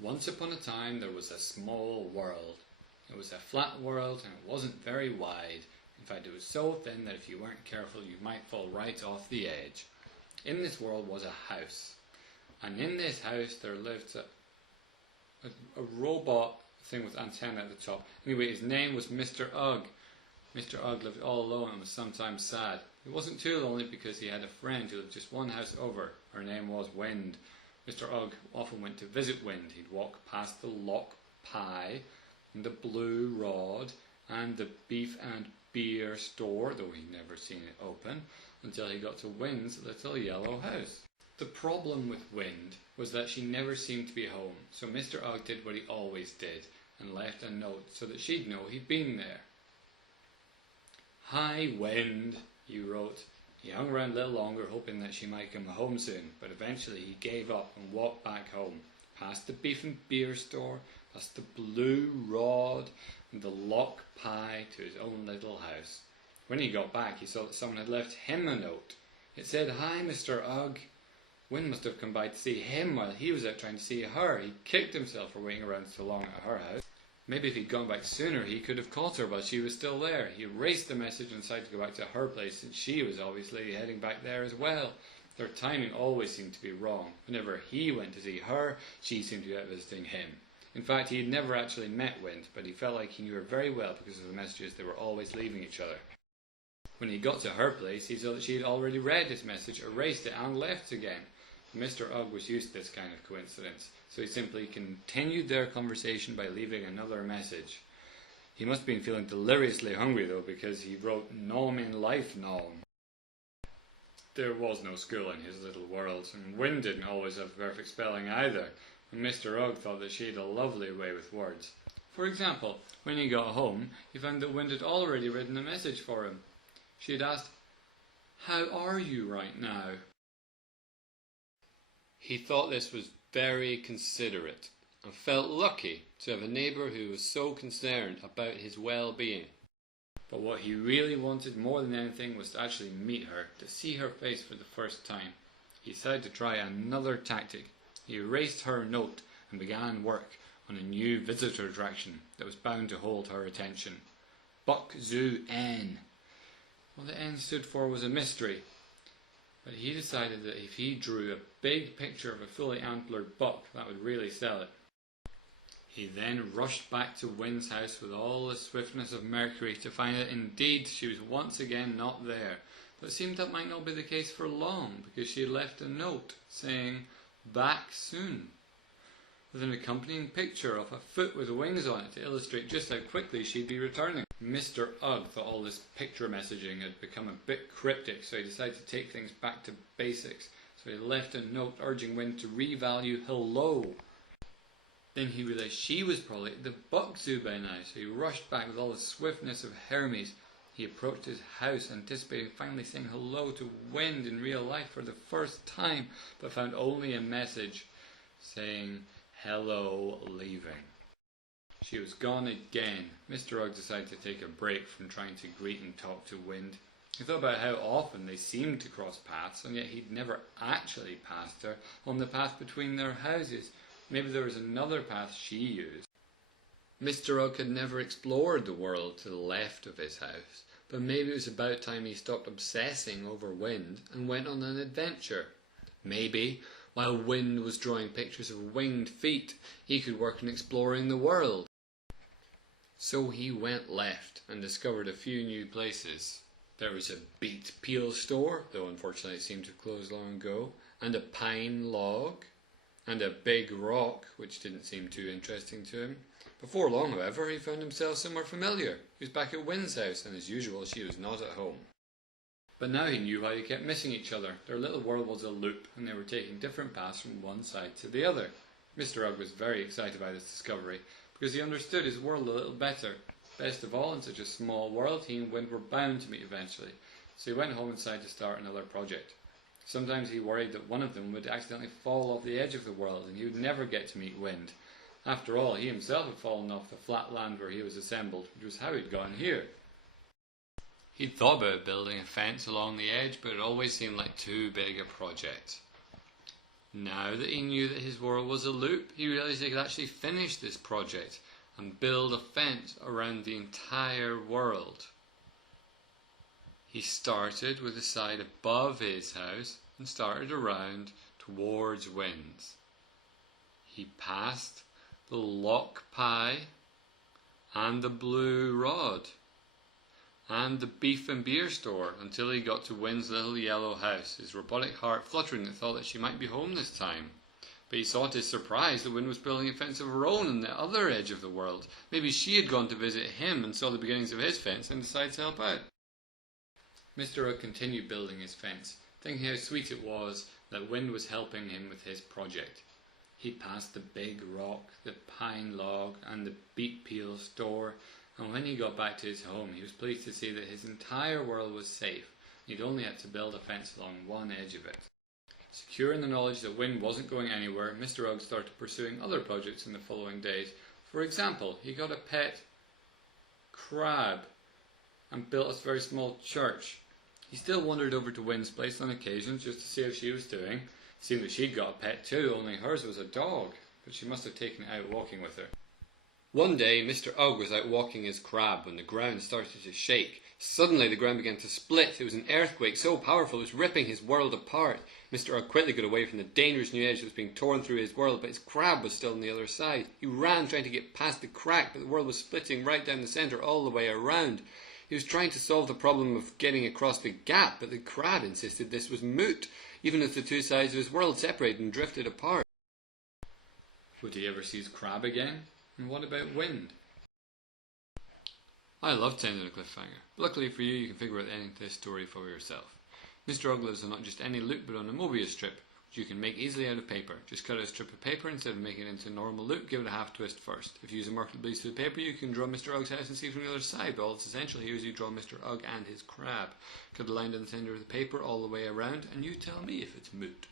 Once upon a time there was a small world. It was a flat world and it wasn't very wide. In fact, it was so thin that if you weren't careful you might fall right off the edge. In this world was a house. And in this house there lived a robot thing with antenna at the top. Anyway, his name was Mr. Ugg. Mr. Ugg lived all alone and was sometimes sad. He wasn't too lonely because he had a friend who lived just one house over. Her name was Wind. Mr. Ugg often went to visit Wind. He'd walk past the lock pie and the blue rod and the beef and beer store, though he'd never seen it open, until he got to Wind's little yellow house. The problem with Wind was that she never seemed to be home, so Mr. Ugg did what he always did and left a note so that she'd know he'd been there. "Hi, Wind," he wrote. He hung around a little longer, hoping that she might come home soon, but eventually he gave up and walked back home, past the beef and beer store, past the blue rod and the lock pie to his own little house. When he got back, he saw that someone had left him a note. It said, "Hi, Mr. Ugg." Wind must have come by to see him while he was out trying to see her. He kicked himself for waiting around so long at her house. Maybe if he'd gone back sooner, he could have caught her while she was still there. He erased the message and decided to go back to her place, since she was obviously heading back there as well. Their timing always seemed to be wrong. Whenever he went to see her, she seemed to be out visiting him. In fact, he had never actually met Wind, but he felt like he knew her very well because of the messages they were always leaving each other. When he got to her place, he saw that she had already read his message, erased it, and left again. Mr. Ugg was used to this kind of coincidence, so he simply continued their conversation by leaving another message. He must have been feeling deliriously hungry though, because he wrote "Nom in life, nom." There was no school in his little world, and Wind didn't always have perfect spelling either, and Mr. Ugg thought that she had a lovely way with words. For example, when he got home, he found that Wind had already written a message for him. She had asked, "How are you right now?" He thought this was very considerate and felt lucky to have a neighbour who was so concerned about his well-being. But what he really wanted more than anything was to actually meet her, to see her face for the first time. He decided to try another tactic. He erased her note and began work on a new visitor attraction that was bound to hold her attention. Buck Zoo N. What the N stood for was a mystery. But he decided that if he drew a big picture of a fully antlered buck, that would really sell it. He then rushed back to Wind's house with all the swiftness of Mercury to find that indeed she was once again not there. But it seemed that might not be the case for long, because she had left a note saying, "Back soon," with an accompanying picture of a foot with wings on it to illustrate just how quickly she'd be returning. Mr. Ugg thought all this picture messaging had become a bit cryptic, so he decided to take things back to basics. So he left a note urging Wind to revalue hello. Then he realised she was probably at the Buck Zoo by now, so he rushed back with all the swiftness of Hermes. He approached his house, anticipating finally saying hello to Wind in real life for the first time, but found only a message saying, "Hello, leaving." She was gone again. Mr. Ugg decided to take a break from trying to greet and talk to Wind. He thought about how often they seemed to cross paths, and yet he'd never actually passed her on the path between their houses. Maybe there was another path she used. Mr. Ugg had never explored the world to the left of his house, but maybe it was about time he stopped obsessing over Wind and went on an adventure. Maybe, while Wind was drawing pictures of winged feet, he could work on exploring the world. So he went left and discovered a few new places. There was a beet peel store, though unfortunately it seemed to have closed long ago, and a pine log, and a big rock, which didn't seem too interesting to him. Before long, however, he found himself somewhere familiar. He was back at Wind's house, and as usual, she was not at home. But now he knew why they kept missing each other. Their little world was a loop, and they were taking different paths from one side to the other. Mr. Ugg was very excited by this discovery, because he understood his world a little better. Best of all, in such a small world, he and Wind were bound to meet eventually. So he went home and decided to start another project. Sometimes he worried that one of them would accidentally fall off the edge of the world, and he would never get to meet Wind. After all, he himself had fallen off the flat land where he was assembled, which was how he'd gotten here. He'd thought about building a fence along the edge, but it always seemed like too big a project. Now that he knew that his world was a loop, he realised he could actually finish this project and build a fence around the entire world. He started with the side above his house and started around towards Winds. He passed the lock pie and the blue rod and the beef and beer store until he got to Win's little yellow house, his robotic heart fluttering at the thought that she might be home this time. But he saw to his surprise that Win was building a fence of her own on the other edge of the world. Maybe she had gone to visit him and saw the beginnings of his fence and decided to help out. Mr. Ugg continued building his fence, thinking how sweet it was that Wind was helping him with his project. He passed the big rock, the pine log and the beet peel store, and when he got back to his home he was pleased to see that his entire world was safe. He'd only had to build a fence along one edge of it. Secure in the knowledge that Wind wasn't going anywhere, Mr. Ugg started pursuing other projects in the following days. For example, he got a pet crab and built a very small church. He still wandered over to Wind's place on occasions just to see how she was doing. It seemed that she'd got a pet too, only hers was a dog, but she must have taken it out walking with her. One day, Mr. Ugg was out walking his crab when the ground started to shake. Suddenly the ground began to split. It was an earthquake so powerful it was ripping his world apart. Mr. Ugg quickly got away from the dangerous new edge that was being torn through his world, but his crab was still on the other side. He ran trying to get past the crack, but the world was splitting right down the centre all the way around. He was trying to solve the problem of getting across the gap, but the crab insisted this was moot, even as the two sides of his world separated and drifted apart. Would he ever see his crab again? And what about Wind? I loved ending a cliffhanger. Luckily for you, you can figure out the ending to this story for yourself. Mr. Ugg lives on not just any loop, but on a Mobius strip, which you can make easily out of paper. Just cut out a strip of paper instead of making it into a normal loop, give it a half twist first. If you use a marker bleeds through the paper, you can draw Mr. Ugg's house and see from the other side, but all that's essential here is you draw Mr. Ugg and his crab. Cut a line down the centre of the paper all the way around, and you tell me if it's moot.